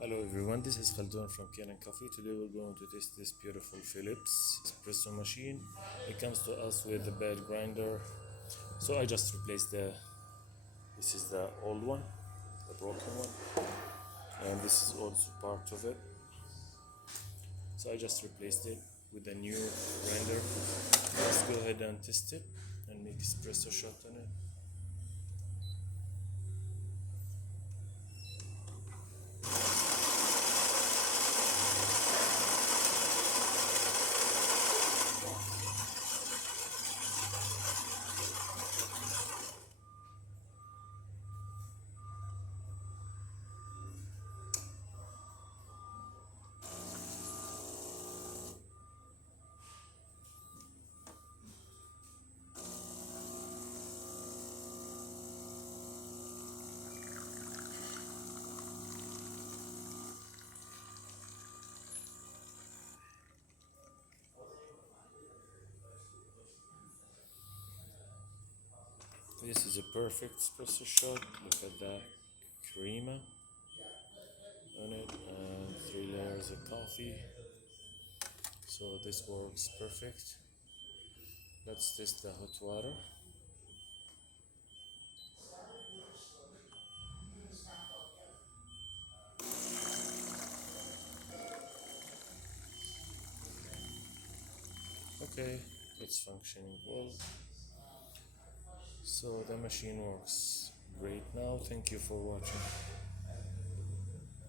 Hello everyone, this is Khaldun from Kanen Coffee. Today we're going to test this beautiful Philips espresso machine. It comes to us with a bad grinder, so I just replaced this is the old one, the broken one, and this is also part of it. So I just replaced it with a new grinder. Let's go ahead and test it and make espresso shot on it. This is a perfect espresso shot. Look at that crema on it and 3 layers of coffee. So this works perfect. Let's test the hot water. Okay, it's functioning well. So the machine works great now. Thank you for watching.